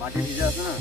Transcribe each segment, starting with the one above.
মাটি ভিজে আছে না,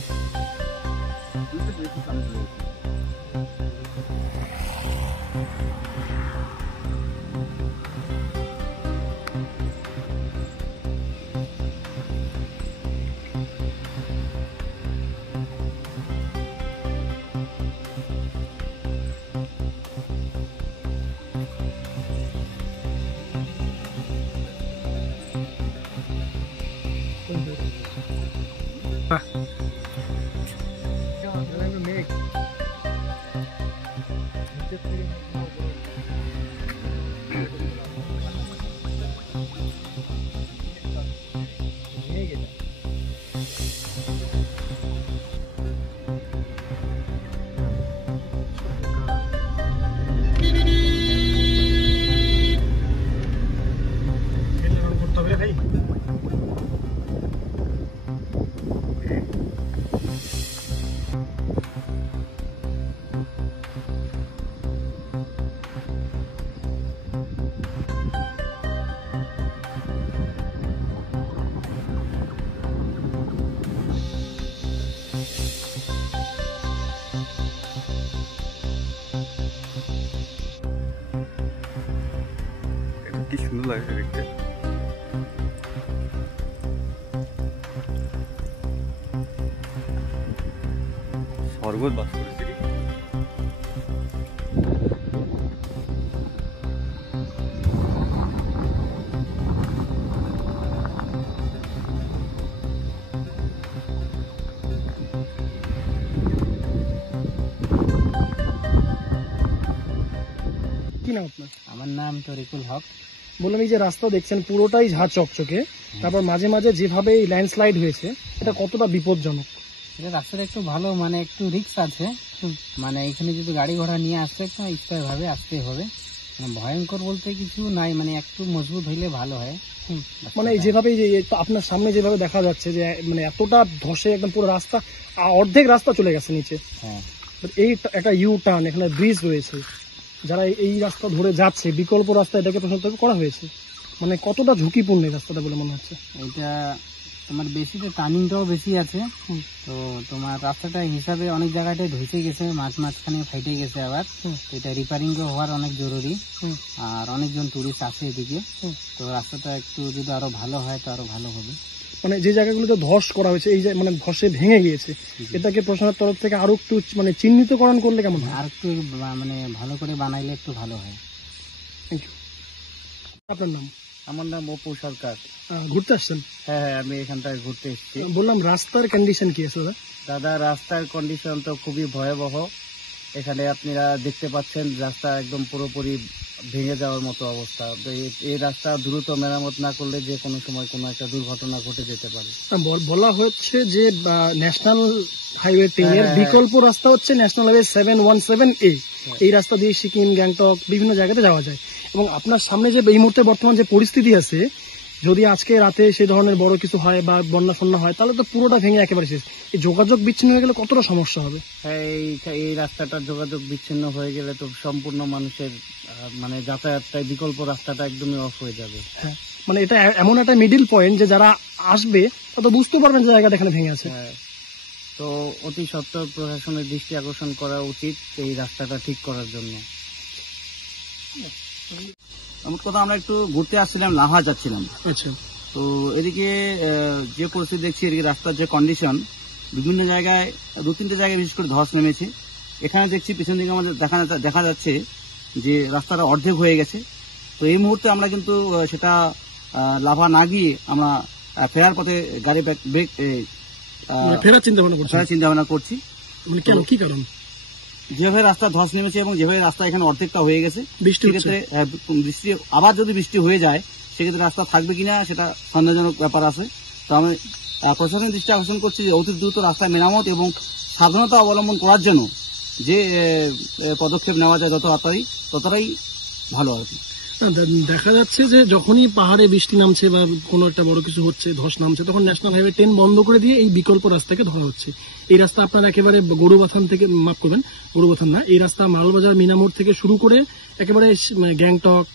কি সুন্দর লাগছে দেখতে। স্বর্গ বাস করেছে। কি নাম আপনার? আমার নাম তরিকুল হক। বললাম এই যে রাস্তা দেখছেন পুরোটাই ঝাঁ চকচকে, তারপর মাঝে মাঝে যেভাবে ল্যান্ডস্লাইড হয়েছে এটা কতটা বিপজ্জনক? এটা রাস্তাটা একটু ভালো, মানে একটু রিস্ক আছে, মানে এখানে যদি গাড়ি ঘোড়া নিয়ে আসতে একটু স্টার ভাবে আসতে হবে। ভয়ঙ্কর বলতে কিছু নাই, মানে একটু মজবুত হইলে ভালো হয়। মানে যেভাবে আপনার সামনে যেভাবে দেখা যাচ্ছে যে মানে এতটা ধসে একদম পুরো রাস্তা, অর্ধেক রাস্তা চলে গেছে নিচে। হ্যাঁ, এই একটা ইউ টার্ন, এখানে ব্রিজ রয়েছে, যারা এই রাস্তা ধরে যাচ্ছে বিকল্প রাস্তা এটাকে প্রশস্ত করা হয়েছে, মানে কতটা ঝুঁকিপূর্ণ এই রাস্তাটা বলে মনে হচ্ছে? এটা তোমার বেশিতে টার্নিংটাও বেশি আছে, তো তোমার রাস্তাটা হিসাবে অনেক জায়গাটায় ধসে গেছে, মাঝখানে ফাইটে গেছে আবার। এটা রিপেয়ারিং হওয়ার অনেক জরুরি, আর অনেকজন টুরিস্ট আসে এদিকে, তো রাস্তাটা একটু যদি আরো ভালো হয় তো আরো ভালো হবে। মানে যে জায়গাগুলোতে ধস করা হয়েছে, এই যে মানে ধসে ভেঙে গিয়েছে, এটাকে প্রশাসনের তরফ থেকে আরো একটু মানে চিহ্নিতকরণ করলে কেমন হয়? আর একটু মানে ভালো করে বানাইলে একটু ভালো হয়। Thank you. আপনার নাম? আমার নাম অপু সরকার। ঘুরতে আসছেন? হ্যাঁ, আমি এখানটায় ঘুরতে এসেছি। বললাম রাস্তার কন্ডিশন কি আছে দাদা? রাস্তার কন্ডিশন তো খুবই ভয়াবহ। এখানে আপনারা দেখতে পাচ্ছেন রাস্তা একদম পুরোপুরি ভেঙে যাওয়ার মতো অবস্থা। এই রাস্তা দ্রুত মেরামত না করলে যে কোনো সময় কোনো একটা দুর্ঘটনা ঘটে যেতে পারে। বলা হচ্ছে যে ন্যাশনাল হাইওয়ে 10 এর বিকল্প রাস্তা হচ্ছে ন্যাশনাল হাইওয়ে 717A। এই রাস্তা দিয়ে সিকিম, গ্যাংটক বিভিন্ন জায়গাতে যাওয়া যায়। এবং আপনার সামনে যে এই মুহূর্তে বর্তমান যে পরিস্থিতি আছে, যদি আজকে রাতে সেই ধরনের বড় কিছু হয় বা বন্যা ফন্যা হয় তাহলে তো পুরোটা ভেঙে একেবারে শেষ। এই যোগাযোগ বিচ্ছিন্ন হয়ে গেলে কতটা সমস্যা হবে? হ্যাঁ, এই রাস্তাটার যোগাযোগ বিচ্ছিন্ন হয়ে গেলে তো সম্পূর্ণ মানুষের মানে যাতায়াতটাই, বিকল্প রাস্তাটা একদমই অফ হয়ে যাবে। হ্যাঁ, মানে এটা এমন একটা মিডিল পয়েন্ট যে যারা আসবে তত বুঝতে পারবেন যে জায়গাটা এখানে ভেঙে আছে। হ্যাঁ, তো অতি সত্বর প্রশাসনের দৃষ্টি আকর্ষণ করা উচিত এই রাস্তাটা ঠিক করার জন্য। আমার কথা, আমরা একটু ঘুরতে আসছিলাম, লাভা যাচ্ছিলাম। আচ্ছা, তো এদিকে যে পরিস্থিতি দেখছি, এদিকে রাস্তার যে কন্ডিশন, বিভিন্ন জায়গায় 2-3টে জায়গায় বিশেষ করে ধস নেমেছে। এখানে দেখছি পিছন দিকে আমাদের দেখা যাচ্ছে যে রাস্তাটা অর্ধেক হয়ে গেছে। তো এই মুহূর্তে আমরা কিন্তু সেটা লাভা না গিয়ে আমরা ফেরার পথে গাড়ি ব্রেক ফেরার চিন্তা ভাবনা করছি। কি কারণ? যেভাবে রাস্তা ধস নেমেছে এবং যেভাবে রাস্তা এখানে অর্ধেকটা হয়ে গেছে, সেক্ষেত্রে বৃষ্টি আবার যদি বৃষ্টি হয়ে যায় সেক্ষেত্রে রাস্তা থাকবে কিনা সেটা সন্দেহজনক ব্যাপার আছে। তো আমি প্রশাসনের দৃষ্টি আকর্ষণ করছি যে অতি দ্রুত রাস্তা মেরামত এবং সাবধানতা অবলম্বন করার জন্য যে পদক্ষেপ নেওয়া যায় যত তাড়াতাড়ি ততটাই ভালো আর কি। দেখা যাচ্ছে যে যখনই পাহাড়ে বৃষ্টি নামছে বা কোনো একটা বড় কিছু হচ্ছে, ধস নামছে, তখন ন্যাশনাল হাইওয়ে 10 বন্ধ করে দিয়ে এই বিকল্প রাস্তাকে ধরা হচ্ছে। এই রাস্তা আপনার একেবারে গরুবাথান থেকে, মাফ করবেন, গরুবাথান না, এই রাস্তা মালবাজার মিনামোড় থেকে শুরু করে একেবারে গ্যাংটক,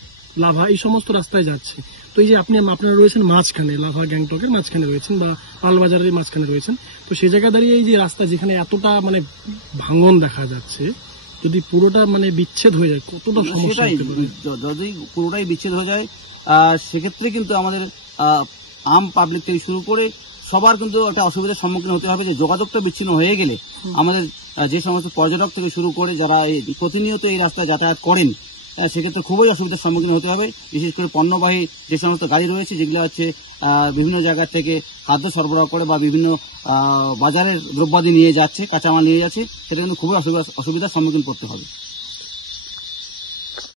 লাভা, এই সমস্ত রাস্তায় যাচ্ছে। তো এই যে আপনারা রয়েছেন মাঝখানে, লাভা গ্যাংটকের মাঝখানে রয়েছেন বা মালবাজারের মাঝখানে রয়েছেন, তো সেই জায়গায় দাঁড়িয়ে এই যে রাস্তা যেখানে এতটা মানে ভাঙন দেখা যাচ্ছে, যদি পুরোটা মানে বিচ্ছেদ হয়ে যায় কতটা সমস্যা সেটাই, হতে পারে? যদি পুরোটাই বিচ্ছেদ হয়ে যায় সেক্ষেত্রে কিন্তু আমাদের আম পাবলিক থেকে শুরু করে সবার কিন্তু একটা অসুবিধার সম্মুখীন হতে হবে। যে যোগাযোগটা বিচ্ছিন্ন হয়ে গেলে আমাদের যে সমস্ত পর্যটক থেকে শুরু করে যারা প্রতিনিয়ত এই রাস্তায় যাতায়াত করেন সেক্ষেত্রে খুবই অসুবিধার সম্মুখীন হতে হবে। বিশেষ করে পণ্যবাহী যে সমস্ত গাড়ি রয়েছে যেগুলো হচ্ছে বিভিন্ন জায়গা থেকে খাদ্য সরবরাহ করে বা বিভিন্ন বাজারের দ্রব্যাদি নিয়ে যাচ্ছে, কাঁচামাল নিয়ে যাচ্ছে, সেটা কিন্তু খুবই অসুবিধার সম্মুখীন করতে হবে।